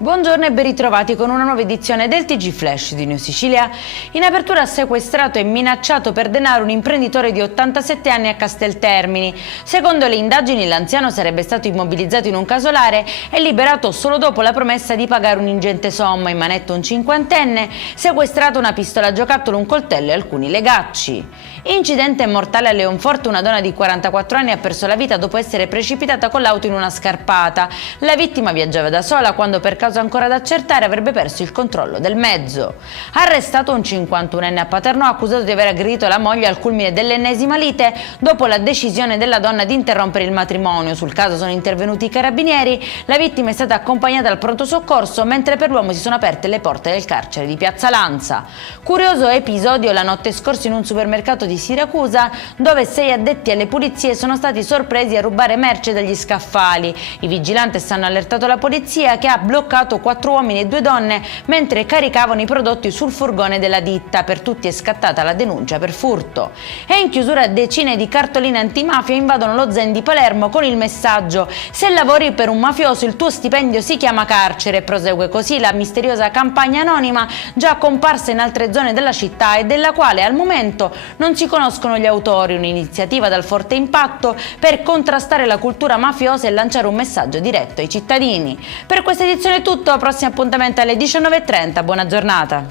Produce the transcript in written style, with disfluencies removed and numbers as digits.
Buongiorno e ben ritrovati con una nuova edizione del TG Flash di New Sicilia. In apertura ha sequestrato e minacciato per denaro un imprenditore di 87 anni a Casteltermini. Secondo le indagini l'anziano sarebbe stato immobilizzato in un casolare e liberato solo dopo la promessa di pagare un'ingente somma, in manetta un cinquantenne, sequestrato una pistola a giocattolo, un coltello e alcuni legacci. Incidente mortale a Leonforte, una donna di 44 anni ha perso la vita dopo essere precipitata con l'auto in una scarpata. La vittima viaggiava da sola quando, per causa ancora da accertare, avrebbe perso il controllo del mezzo. Arrestato un 51enne a Paternò accusato di aver aggredito la moglie al culmine dell'ennesima lite dopo la decisione della donna di interrompere il matrimonio. Sul caso sono intervenuti i carabinieri, la vittima è stata accompagnata al pronto soccorso, mentre per l'uomo si sono aperte le porte del carcere di Piazza Lanza. Curioso episodio la notte scorsa in un supermercato di Siracusa, dove 6 addetti alle pulizie sono stati sorpresi a rubare merce dagli scaffali. I vigilanti hanno allertato la polizia, che ha bloccato 4 uomini e 2 donne mentre caricavano i prodotti sul furgone della ditta. Per tutti è scattata la denuncia per furto. E in chiusura decine di cartoline antimafia invadono lo Zen di Palermo con il messaggio: se lavori per un mafioso il tuo stipendio si chiama carcere. Prosegue così la misteriosa campagna anonima già comparsa in altre zone della città e della quale al momento non si conoscono gli autori. Un'iniziativa dal forte impatto per contrastare la cultura mafiosa e lanciare un messaggio diretto ai cittadini. Per questa edizione è tutto, prossimo appuntamento alle 19:30, buona giornata.